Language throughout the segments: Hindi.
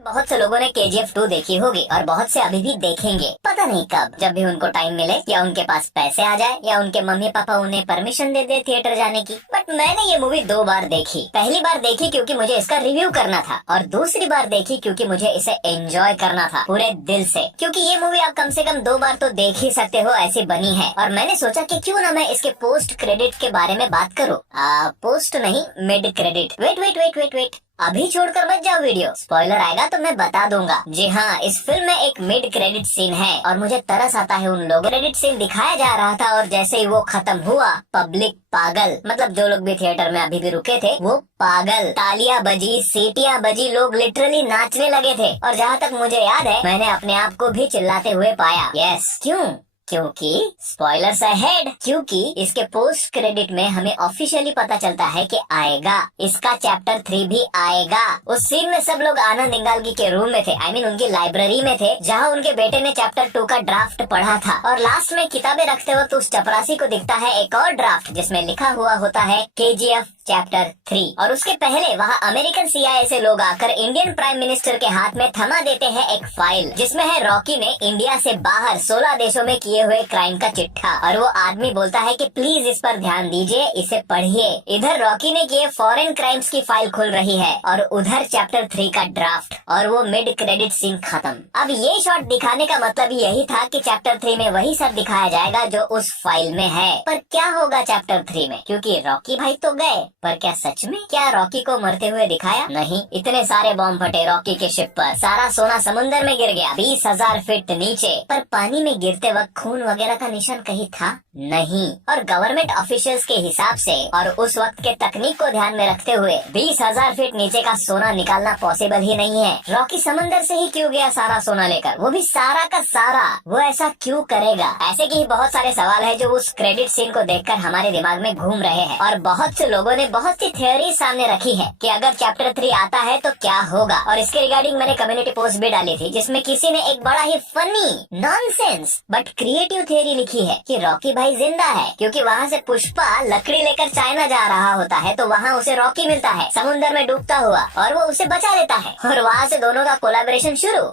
बहुत से लोगों ने KGF 2 देखी होगी और बहुत से अभी भी देखेंगे, पता नहीं कब, जब भी उनको टाइम मिले या उनके पास पैसे आ जाए या उनके मम्मी पापा उन्हें परमिशन दे दे थिएटर जाने की। बट मैंने ये मूवी 2 बार देखी। पहली बार देखी क्योंकि मुझे इसका रिव्यू करना था और दूसरी बार देखी क्योंकि मुझे इसे एंजॉय करना था पूरे दिल से, क्योंकि ये मूवी आप कम से कम 2 बार तो देख ही सकते हो, ऐसी बनी है। और मैंने सोचा कि क्यों ना मैं इसके पोस्ट क्रेडिट के बारे में बात करूँ। पोस्ट नहीं, मिड क्रेडिट। वेट, अभी छोड़कर मत जाओ वीडियो, स्पॉइलर आएगा तो मैं बता दूंगा। जी हाँ, इस फिल्म में एक मिड क्रेडिट सीन है और मुझे तरस आता है उन लोगों। क्रेडिट सीन दिखाया जा रहा था और जैसे ही वो खत्म हुआ, पब्लिक पागल, मतलब जो लोग भी थिएटर में अभी भी रुके थे वो पागल। तालियां बजी, सीटियां बजी, लोग लिटरली नाचने लगे थे। और जहाँ तक मुझे याद है, मैंने अपने आप को भी चिल्लाते हुए पाया। यस, क्योंकि स्पॉयलर्स अहेड, क्योंकि इसके पोस्ट क्रेडिट में हमें ऑफिशियली पता चलता है कि आएगा, इसका चैप्टर 3 भी आएगा। उस सीन में सब लोग आनंद इंगालगी के रूम में थे, उनकी लाइब्रेरी में थे, जहां उनके बेटे ने चैप्टर 2 का ड्राफ्ट पढ़ा था। और लास्ट में किताबें रखते वक्त उस चपरासी को दिखता है एक और ड्राफ्ट जिसमें लिखा हुआ होता है KGF चैप्टर 3। और उसके पहले वहाँ अमेरिकन CIA से लोग आकर इंडियन प्राइम मिनिस्टर के हाथ में थमा देते हैं एक फाइल जिसमें है रॉकी ने इंडिया से बाहर 16 देशों में किए हुए क्राइम का चिट्ठा। और वो आदमी बोलता है कि प्लीज इस पर ध्यान दीजिए, इसे पढ़िए। इधर रॉकी ने किए फॉरेन क्राइम्स की फाइल खुल रही है और उधर चैप्टर 3 का ड्राफ्ट, और वो मिड क्रेडिट सीन खत्म। अब ये शॉट दिखाने का मतलब यही था कि चैप्टर 3 में वही सब दिखाया जाएगा जो उस फाइल में है। पर क्या होगा चैप्टर 3 में, क्योंकि रॉकी भाई तो गए, पर क्या सच में क्या रॉकी को मरते हुए दिखाया? नहीं, इतने सारे बॉम्ब फटे रॉकी के शिप पर, सारा सोना समुद्र में गिर गया 20,000 फीट नीचे, पर पानी में गिरते वक्त खून वगैरह का निशान कहीं था नहीं। और गवर्नमेंट ऑफिशियल्स के हिसाब से और उस वक्त के तकनीक को ध्यान में रखते हुए 20,000 फीट नीचे का सोना निकालना पॉसिबल ही नहीं है। रॉकी समंदर से ही क्यों गया सारा सोना लेकर, वो भी सारा का सारा? वो ऐसा क्यों करेगा? ऐसे की बहुत सारे सवाल है जो उस क्रेडिट सीन को देखकर हमारे दिमाग में घूम रहे हैं। और बहुत से लोगों ने बहुत सी थ्योरी सामने रखी है कि अगर चैप्टर 3 आता है तो क्या होगा। और इसके रिगार्डिंग मैंने कम्युनिटी पोस्ट भी डाली थी जिसमें किसी ने एक बड़ा ही funny nonsense but creative theory लिखी है कि रॉकी भाई जिंदा है, क्योंकि वहाँ से पुष्पा लकड़ी लेकर चाइना जा रहा होता है तो वहाँ उसे रॉकी मिलता है समुद्र में डूबता हुआ और वो उसे बचा लेता है और वहाँ से दोनों का कोलैबोरेशन शुरू।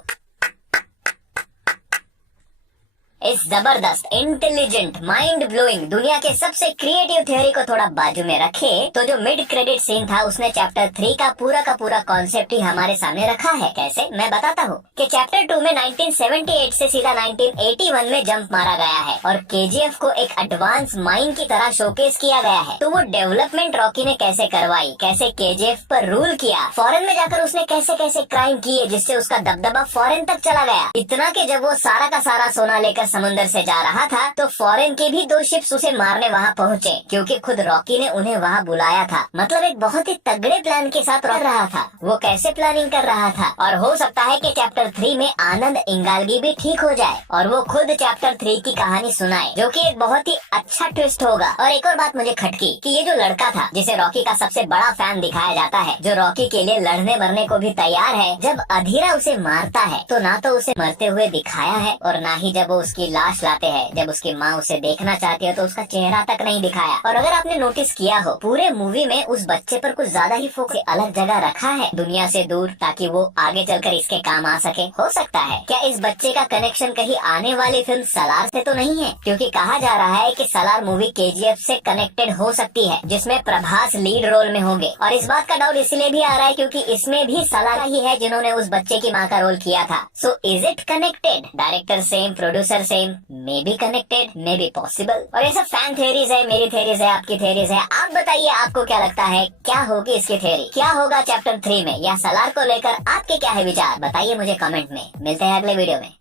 इस जबरदस्त, इंटेलिजेंट, माइंड ब्लोइंग, दुनिया के सबसे क्रिएटिव थ्योरी को थोड़ा बाजू में रखे तो जो मिड क्रेडिट सीन था उसने चैप्टर 3 का पूरा कॉन्सेप्ट ही हमारे सामने रखा है। कैसे, मैं बताता हूँ कि चैप्टर 2 में 1978 से सीधा 1981 में जंप मारा गया है और KGF को एक एडवांस माइन की तरह शोकेस किया गया है। तो वो डेवलपमेंट रॉकी ने कैसे करवाई, कैसे KGF पर रूल किया, फॉरेन में जाकर उसने कैसे कैसे क्राइम किए जिससे उसका दबदबा फॉरेन तक चला गया। इतना कि जब वो सारा का सारा सोना लेकर समुद्र से जा रहा था तो फॉरेन के भी 2 शिप्स उसे मारने वहाँ पहुँचे, क्योंकि खुद रॉकी ने उन्हें वहाँ बुलाया था। मतलब एक बहुत ही तगड़े प्लान के साथ रह रहा था। वो कैसे प्लानिंग कर रहा था, और हो सकता है कि चैप्टर 3 में आनंद इंगालगी भी ठीक हो जाए और वो खुद चैप्टर 3 की कहानी सुनाए, जो कि एक बहुत ही अच्छा ट्विस्ट होगा। और एक और बात मुझे खटकी कि ये जो लड़का था जिसे रॉकी का सबसे बड़ा फैन दिखाया जाता है, जो रॉकी के लिए लड़ने मरने को भी तैयार है, जब अधीरा उसे मारता है तो ना तो उसे मरते हुए दिखाया है और ना ही जब वो उसकी लाश लाते हैं, जब उसकी माँ उसे देखना चाहती है तो उसका चेहरा तक नहीं दिखाया। और अगर आपने नोटिस किया हो, पूरे मूवी में उस बच्चे पर कुछ ज्यादा ही फोकस अलग जगह रखा है, दुनिया से दूर, ताकि वो आगे चलकर इसके काम आ सके। हो सकता है क्या इस बच्चे का कनेक्शन कहीं आने वाली फिल्म सलार से तो नहीं है, क्योंकि कहा जा रहा है कि सलार मूवी KGF से कनेक्टेड हो सकती है, जिसमें प्रभास लीड रोल में होंगे। और इस बात का डाउट इसलिए भी आ रहा है क्योंकि इसमें भी सलार ही है जिन्होंने उस बच्चे की माँ का रोल किया था। So is it connected? Director same, producer same, may be connected, may be possible. और ये सब फैन थ्योरीज है, मेरी थ्योरीज है, आपकी थ्योरीज है। आप बताइए आपको क्या लगता है, क्या होगी इसकी थ्योरी, क्या होगा चैप्टर 3 में, या सलार को लेकर आपके क्या है विचार, बताइए मुझे कमेंट में। मिलते हैं अगले वीडियो में।